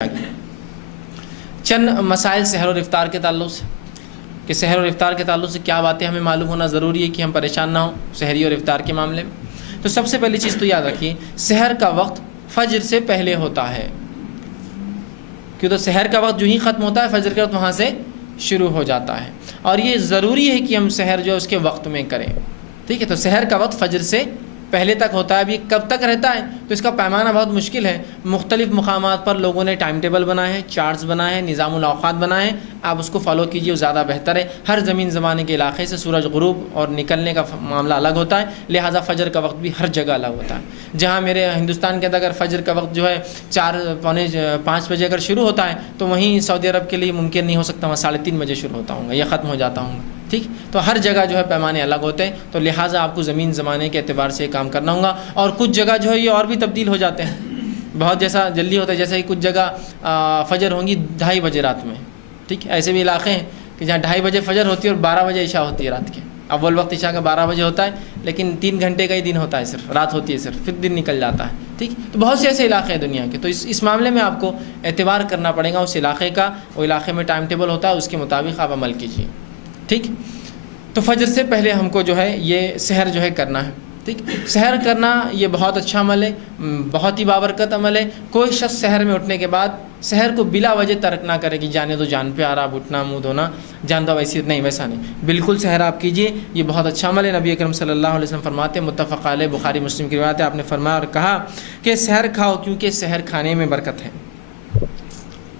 چند مسائل سحر اور افطار کے تعلق سے کہ سحر اور افطار کے تعلق سے کیا باتیں ہمیں معلوم ہونا ضروری ہے کہ ہم پریشان نہ ہوں سحری اور افطار کے معاملے میں۔ تو سب سے پہلی چیز تو یاد رکھیے، سحر کا وقت فجر سے پہلے ہوتا ہے، کیوں تو سحر کا وقت جو ہی ختم ہوتا ہے فجر کے وقت وہاں سے شروع ہو جاتا ہے، اور یہ ضروری ہے کہ ہم سحر جو ہے اس کے وقت میں کریں، ٹھیک ہے۔ تو سحر کا وقت فجر سے پہلے تک ہوتا ہے۔ اب یہ کب تک رہتا ہے تو اس کا پیمانہ بہت مشکل ہے۔ مختلف مقامات پر لوگوں نے ٹائم ٹیبل بنائے ہیں، چارٹس بنائے ہیں، نظام الاوقات بنائے ہیں، آپ اس کو فالو کیجیے، وہ زیادہ بہتر ہے۔ ہر زمین زمانے کے علاقے سے سورج غروب اور نکلنے کا معاملہ الگ ہوتا ہے، لہٰذا فجر کا وقت بھی ہر جگہ الگ ہوتا ہے۔ جہاں میرے ہندوستان کے اندر اگر فجر کا وقت جو ہے 4 پونے 5 بجے اگر شروع ہوتا ہے تو وہیں سعودی عرب کے لیے ممکن نہیں ہو سکتا، وہاں 3:30 بجے شروع ہوتا ہوں گا یا ختم ہو جاتا ہوں گا، ٹھیک۔ تو ہر جگہ جو ہے پیمانے الگ ہوتے ہیں، تو لہٰذا آپ کو زمین زمانے کے اعتبار سے یہ کام کرنا ہوگا۔ اور کچھ جگہ جو ہے یہ اور بھی تبدیل ہو جاتے ہیں، بہت جیسا جلدی ہوتا ہے، جیسے کہ کچھ جگہ فجر ہوں گی 2:30 بجے رات میں، ٹھیک۔ ایسے بھی علاقے ہیں کہ جہاں 2:30 بجے فجر ہوتی ہے اور 12 بجے عشاء ہوتی ہے رات کے۔ اول وقت عشاء کا 12 بجے ہوتا ہے، لیکن 3 گھنٹے کا ہی دن ہوتا ہے، صرف رات ہوتی ہے، صرف پھر دن نکل جاتا ہے، ٹھیک۔ تو بہت سے ایسے علاقے ہیں دنیا کے، تو اس معاملے میں آپ کو اعتبار کرنا پڑے گا اس علاقے کا، وہ علاقے میں ٹائم ٹیبل ہوتا ہے، اس کے مطابق آپ عمل کیجیے، ٹھیک۔ تو فجر سے پہلے ہم کو جو ہے یہ سحر جو ہے کرنا ہے، ٹھیک۔ سحر کرنا یہ بہت اچھا عمل ہے، بہت ہی بابرکت عمل ہے۔ کوئی شخص سحر میں اٹھنے کے بعد سحر کو بلا وجہ ترک نہ کرے کہ جانے دو، جان پہ آ رہا، اب اٹھنا منہ دھونا جان دو، ویسے نہیں، ویسا نہیں، بالکل سحر آپ کیجیے، یہ بہت اچھا عمل ہے۔ نبی اکرم صلی اللہ علیہ وسلم فرماتے ہیں، متفق علیہ، بخاری مسلم کی روایت ہے، آپ نے فرمایا اور کہا کہ سحر کھاؤ کیونکہ سحر کھانے میں برکت ہے،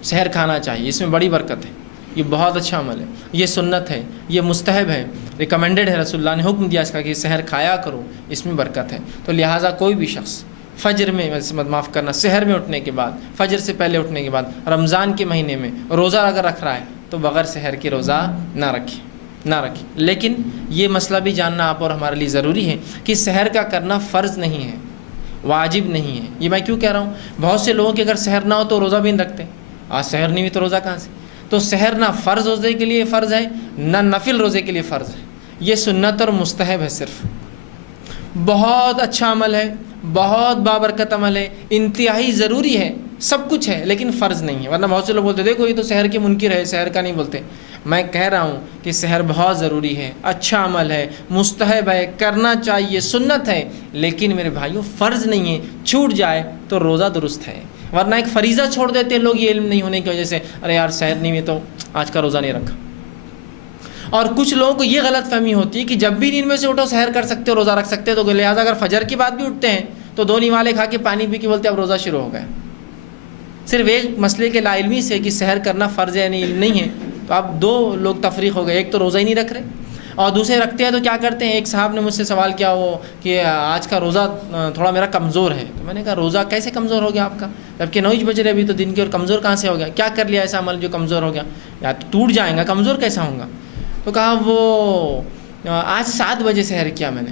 سحر کھانا چاہیے، اس میں بڑی برکت ہے، یہ بہت اچھا عمل ہے، یہ سنت ہے، یہ مستحب ہے، ریکمینڈڈ ہے، رسول اللہ نے حکم دیا اس کا کہ سحر کھایا کرو، اس میں برکت ہے۔ تو لہٰذا کوئی بھی شخص فجر میں، معاف کرنا، سحر میں اٹھنے کے بعد، فجر سے پہلے اٹھنے کے بعد رمضان کے مہینے میں روزہ اگر رکھ رہا ہے تو بغیر سحر کے روزہ نہ رکھے۔ لیکن یہ مسئلہ بھی جاننا آپ اور ہمارے لیے ضروری ہے کہ سحر کا کرنا فرض نہیں ہے، واجب نہیں ہے۔ یہ میں کیوں کہہ رہا ہوں، بہت سے لوگوں کے اگر سحر نہ ہو تو روزہ بھی نہیں رکھتے، آج سحر نہیں ہوئی تو روزہ کہاں سے؟ تو سحر نہ فرض روزے کے لیے فرض ہے، نہ نفل روزے کے لیے فرض ہے، یہ سنت اور مستحب ہے، صرف بہت اچھا عمل ہے، بہت بابرکت عمل ہے، انتہائی ضروری ہے، سب کچھ ہے، لیکن فرض نہیں ہے۔ ورنہ بہت سے لوگ بولتے دیکھو یہ تو سحر کے منکر ہے، سحر کا نہیں بولتے۔ میں کہہ رہا ہوں کہ سحر بہت ضروری ہے، اچھا عمل ہے، مستحب ہے، کرنا چاہیے، سنت ہے، لیکن میرے بھائیوں فرض نہیں ہے۔ چھوٹ جائے تو روزہ درست ہے، ورنہ ایک فریضہ چھوڑ دیتے ہیں لوگ یہ علم نہیں ہونے کی وجہ سے، ارے یار سحر نہیں ہوئی تو آج کا روزہ نہیں رکھا۔ اور کچھ لوگوں کو یہ غلط فہمی ہوتی ہے کہ جب بھی نیند میں سے اٹھو سحر کر سکتے ہو، روزہ رکھ سکتے ہو، تو لہٰذا اگر فجر کی بعد بھی اٹھتے ہیں تو 2 نوالے کھا کے پانی پی کے بولتے اب روزہ شروع ہو گیا، صرف ایک مسئلے کے لا علمی سے کہ سحر کرنا فرض ہے نہیں ہے، تو اب 2 لوگ تفریق ہو گئے، ایک تو روزہ ہی نہیں رکھ رہے اور دوسرے رکھتے ہیں تو کیا کرتے ہیں۔ ایک صاحب نے مجھ سے سوال کیا وہ کہ آج کا روزہ تھوڑا میرا کمزور ہے، تو میں نے کہا روزہ کیسے کمزور ہو گیا آپ کا، جبکہ 9 بج رہے ابھی تو دن کے، اور کمزور کہاں سے ہو گیا، کیا کر لیا ایسا عمل جو کمزور ہو گیا، یا تو ٹوٹ جائیں گا، کمزور کیسا ہوں گا؟ تو کہا وہ آج 7 بجے سحر کیا میں نے،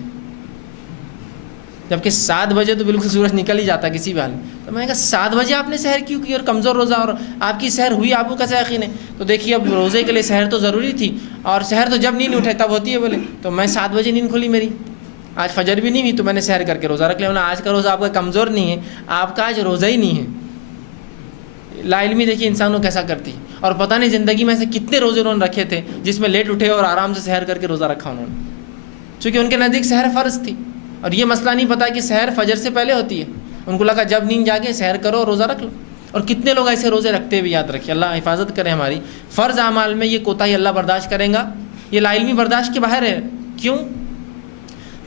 جبکہ 7 بجے تو بالکل سورج نکل ہی جاتا کسی بھی حال میں۔ تو میں نے کہا 7 بجے آپ نے سحر کیوں کی اور کمزور روزہ، اور آپ کی سحر ہوئی، آپ کو کیسا یقین ہے؟ تو دیکھیے اب روزے کے لیے سحر تو ضروری تھی، اور سحر تو جب نیند اٹھے تب ہوتی ہے، بولے تو میں 7 بجے نیند کھلی میری، آج فجر بھی نہیں ہوئی تو میں نے سحر کر کے روزہ رکھ لیا۔ آج کا روزہ آپ کا کمزور نہیں ہے، آپ کا آج روزہ ہی نہیں ہے۔ لا علمی دیکھیے انسانوں کیسا کرتی ہے، اور پتہ نہیں زندگی میں ایسے کتنے روزے انہوں نے رکھے تھے جس میں لیٹ اٹھے اور آرام سے سحر کر کے روزہ رکھا انہوں نے، چونکہ ان کے نزدیک سحر فرض تھی، اور یہ مسئلہ نہیں پتا کہ سحر فجر سے پہلے ہوتی ہے، ان کو لگا جب نیند جاگے سحر کرو اور روزہ رکھ لو۔ اور کتنے لوگ ایسے روزے رکھتے بھی، یاد رکھیے، اللہ حفاظت کرے ہماری۔ فرض اعمال میں یہ کوتاہی اللہ برداشت کرے گا، یہ لا علمی برداشت کے باہر ہے۔ کیوں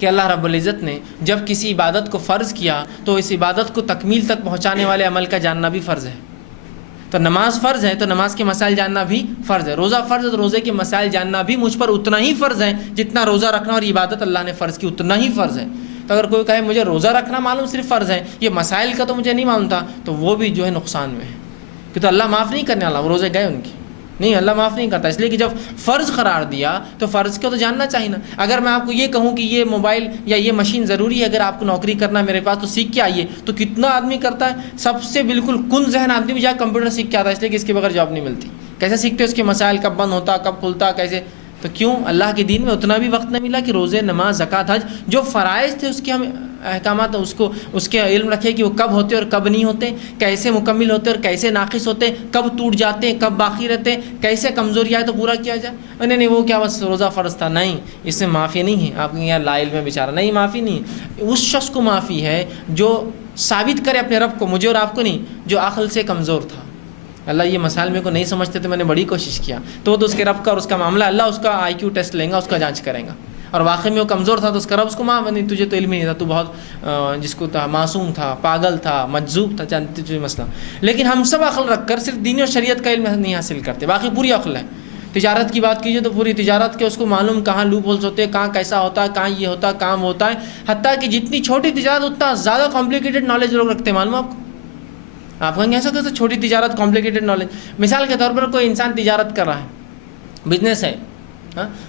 کہ اللہ رب العزت نے جب کسی عبادت کو فرض کیا تو اس عبادت کو تکمیل تک پہنچانے والے عمل کا جاننا بھی فرض ہے۔ تو نماز فرض ہے تو نماز کے مسائل جاننا بھی فرض ہے، روزہ فرض ہے تو روزے کے مسائل جاننا بھی مجھ پر اتنا ہی فرض ہے جتنا روزہ رکھنا اور عبادت اللہ نے فرض کی اتنا ہی فرض ہے۔ تو اگر کوئی کہے مجھے روزہ رکھنا معلوم صرف فرض ہے، یہ مسائل کا تو مجھے نہیں معلوم تھا، تو وہ بھی جو ہے نقصان میں ہے، کہ تو اللہ معاف نہیں کرنے والا، وہ روزے گئے ان کی، نہیں، اللہ معاف نہیں کرتا، اس لیے کہ جب فرض قرار دیا تو فرض کو تو جاننا چاہیے نا۔ اگر میں آپ کو یہ کہوں کہ یہ موبائل یا یہ مشین ضروری ہے، اگر آپ کو نوکری کرنا ہے میرے پاس تو سیکھ کے آئیے، تو کتنا آدمی کرتا ہے، سب سے بالکل کن ذہن آدمی بھی جا کمپیوٹر سیکھ کے آتا ہے، اس لیے کہ اس کے بغیر جاب نہیں ملتی۔ کیسے سیکھتے اس کے مسائل، کب بند ہوتا، کب کھلتا، کیسے؟ تو کیوں اللہ کے دین میں اتنا بھی وقت نہ ملا کہ روزے، نماز، زکوٰۃ، حج جو فرائض تھے اس کی ہم احکامات اس کے علم رکھے کہ وہ کب ہوتے اور کب نہیں ہوتے، کیسے مکمل ہوتے اور کیسے ناقص ہوتے، کب ٹوٹ جاتے ہیں کب باقی رہتے، کیسے کمزوری آئے تو پورا کیا جائے۔ نہیں وہ کیا بس روزہ فرض تھا، نہیں، اس میں معافی نہیں ہے۔ آپ کے یہاں لا علم ہے بیچارہ، نہیں معافی نہیں ہے۔ اس شخص کو معافی ہے جو ثابت کرے اپنے رب کو، مجھے اور آپ کو نہیں، جو عقل سے کمزور تھا۔ اللہ یہ مسائل میرے کو نہیں سمجھتے تو میں نے بڑی کوشش کیا، تو وہ تو اس کے رب کا اور اس کا معاملہ، اللہ اس کا آئی کیو ٹیسٹ لیں گا، اس کا جانچ کریں گا، اور واقعی میں وہ کمزور تھا تو اس کا رب اس کو معاف نہیں، تجھے تو علم ہی نہیں تھا، تو بہت جس کو تھا معصوم تھا، پاگل تھا، مجذوب تھا، جانتے تجھے مسئلہ۔ لیکن ہم سب عقل رکھ کر صرف دین اور شریعت کا علم نہیں حاصل کرتے، باقی پوری عقل ہے۔ تجارت کی بات کیجیے تو پوری تجارت کے اس کو معلوم کہاں لوپ ہولز ہوتے ہیں، کہاں کیسا ہوتا ہے، کہاں یہ ہوتا ہے، کام ہوتا ہے، حتیٰ کہ جتنی چھوٹی تجارت اتنا زیادہ کمپلیکیٹڈ نالج لوگ رکھتے ہیں، معلوم آپ کو؟ آپ کہیں ایسا کیسے چھوٹی تجارت کمپلیکیٹڈ نالج؟ مثال کے طور پر کوئی انسان تجارت کر رہا ہے، بزنس ہے،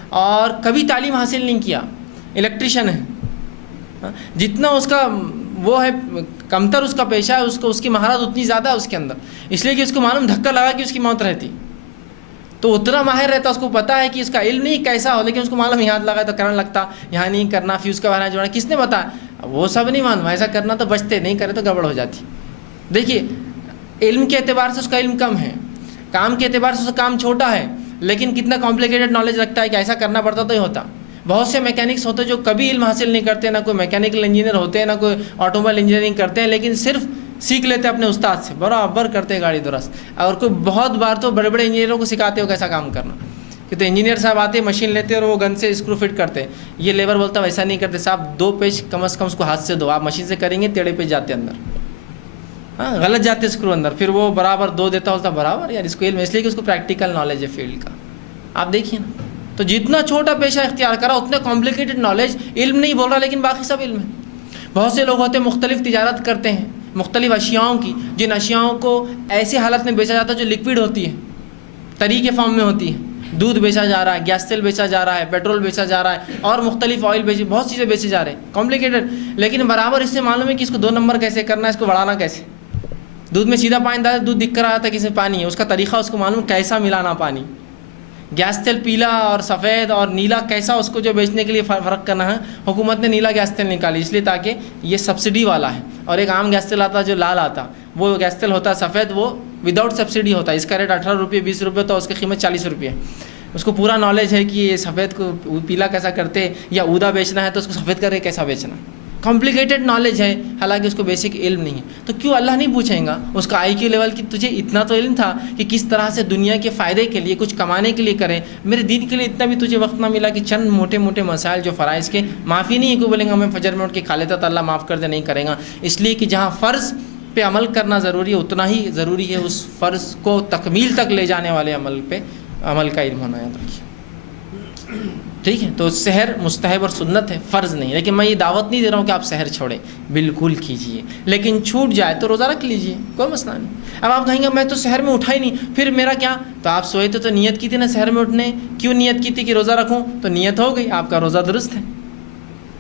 اور کبھی تعلیم حاصل نہیں کیا، الیکٹریشین ہے، جتنا اس کا وہ ہے کمتر اس کا پیشہ ہے، اس کی مہارت اتنی زیادہ ہے اس کے اندر، اس لیے کہ اس کو معلوم دھکا لگا کہ اس کی موت رہتی، تو اتنا ماہر رہتا، اس کو پتہ ہے کہ اس کا علم نہیں کیسا ہو، لیکن اس کو معلوم یہاں لگا تو کرنے لگتا، یہاں نہیں کرنا، فیوز کا بہانا جوڑنا، کس نے بتایا؟ وہ سب نہیں معلوم، ایسا کرنا تو بچتے، نہیں کرے تو گڑبڑ ہو جاتی۔ دیکھیے علم کے اعتبار سے اس کا علم کم ہے، کام کے اعتبار سے اس کا کام چھوٹا ہے، لیکن کتنا کمپلیکیٹڈ نالج رکھتا ہے کہ ایسا کرنا پڑتا تو ہی ہوتا۔ بہت سے میکینکس ہوتے ہیں جو کبھی علم حاصل نہیں کرتے، نہ کوئی میکینیکل انجینئر ہوتے ہیں، نہ کوئی آٹو موبائل انجینئرنگ کرتے ہیں، لیکن صرف سیکھ لیتے ہیں اپنے استاد سے، برابر کرتے ہیں گاڑی درست۔ اور کوئی بہت بار تو بڑے بڑے انجینئروں کو سکھاتے ہو کیسا کام کرنا، کہ تو انجینئر صاحب آتے ہیں مشین لیتے اور وہ گن سے اسکرو فٹ کرتے ہیں، یہ لیبر بولتا ہے ویسا نہیں کرتے صاحب، 2 پیچ کم از کم اس کو ہاتھ سے دو، آپ مشین سے کریں گے ٹیڑھے پیچ جاتے اندر، ہاں غلط جاتے اسکرو اندر، پھر وہ برابر 2 دیتا ہوتا برابر، یار اس کو علم، اس لیے کہ اس کو پریکٹیکل نالج ہے فیلڈ کا۔ آپ دیکھیے نا، تو جتنا چھوٹا پیشہ اختیار کرا اتنا کمپلیکیٹڈ نالج، علم نہیں بول رہا لیکن باقی سب علم ہے۔ بہت سے لوگ ہوتے ہیں مختلف تجارت کرتے ہیں مختلف اشیاؤں کی، جن اشیاؤں کو ایسی حالت میں بیچا جاتا ہے جو لیکوڈ ہوتی ہے، تری کے فارم میں ہوتی ہے، دودھ بیچا جا رہا ہے، گیس تیل بیچا جا رہا ہے، پیٹرول بیچا جا رہا ہے، اور مختلف آئل بہت چیزیں بیچے جا رہے ہیں کمپلیکیٹڈ، لیکن برابر اس سے معلوم ہے کہ اس کو 2 نمبر کیسے کرنا ہے، اس کو بڑھانا کیسے۔ دودھ میں سیدھا پانی ڈالا، دودھ دکھ کر آتا ہے، کسی میں پانی ہے، اس کا طریقہ اس کو معلوم کیسا ملانا پانی۔ گیس تیل پیلا اور سفید اور نیلا کیسا اس کو جو بیچنے کے لیے فرق کرنا ہے، حکومت نے نیلا گیس تیل نکالی اس لیے تاکہ یہ سبسڈی والا ہے، اور ایک عام گیس تیل آتا جو لال آتا، وہ گیس تیل ہوتا ہے سفید، وہ وداؤٹ سبسڈی ہوتا ہے، اس کا ریٹ 18 روپے 20 روپے، تو اس کی قیمت 40 روپے ہے۔ اس کو پورا نالج ہے کہ یہ سفید کو پیلا کیسا کرتے، یا اودا بیچنا ہے تو اس کو سفید کر کے کیسا بیچنا، کمپلیکیٹڈ نالج ہے، حالانکہ اس کو بیسک علم نہیں ہے۔ تو کیوں اللہ نہیں پوچھیں گا اس کا آئی کیو لیول کہ تجھے اتنا تو علم تھا کہ کس طرح سے دنیا کے فائدے کے لیے کچھ کمانے کے لیے کریں، میرے دین کے لیے اتنا بھی تجھے وقت نہ ملا کہ چند موٹے موٹے مسائل جو فرائض کے معافی نہیں ہے کہ بولیں گا میں فجر میں اٹھ کے کھا لیتا تو اللہ معاف کر دے، نہیں کرے گا، اس لیے کہ جہاں فرض پہ عمل کرنا ضروری ہے اتنا ہی ضروری ہے اس فرض کو تکمیل تک لے جانے والے عمل پہ عمل کا علم ہونا، یاد رکھیے، ٹھیک ہے۔ تو سحر مستحب اور سنت ہے، فرض نہیں، لیکن میں یہ دعوت نہیں دے رہا ہوں کہ آپ سحر چھوڑیں، بالکل کیجئے، لیکن چھوٹ جائے تو روزہ رکھ لیجئے، کوئی مسئلہ نہیں۔ اب آپ کہیں گے میں تو سحر میں اٹھا ہی نہیں، پھر میرا کیا؟ تو آپ سوئے تو نیت کی تھی نا سحر میں اٹھنے، کیوں نیت کی تھی کہ روزہ رکھوں؟ تو نیت ہو گئی، آپ کا روزہ درست ہے۔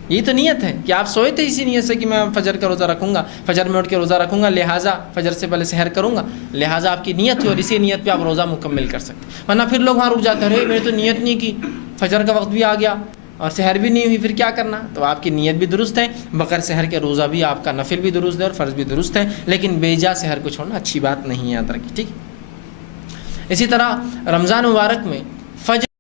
یہ تو نیت ہے کہ آپ سوئے تھے اسی نیت سے کہ میں فجر کا روزہ رکھوں گا، فجر میں اٹھ کے روزہ رکھوں گا، لہٰذا فجر سے پہلے سحر کروں گا، لہٰذا آپ کی نیت تھی اور اسی نیت پہ آپ روزہ مکمل کر سکتے۔ ورنہ پھر لوگ وہاں رک جاتے ہیں، ارے میں نے تو نیت نہیں کی، فجر کا وقت بھی آ گیا اور سحر بھی نہیں ہوئی، پھر کیا کرنا؟ تو آپ کی نیت بھی درست ہے، بغیر سحر کے روزہ بھی آپ کا نفل بھی درست ہے اور فرض بھی درست ہے، لیکن بے جا سحر کو چھوڑنا اچھی بات نہیں ہے، یاد رکھیے، ٹھیک۔ اسی طرح رمضان مبارک میں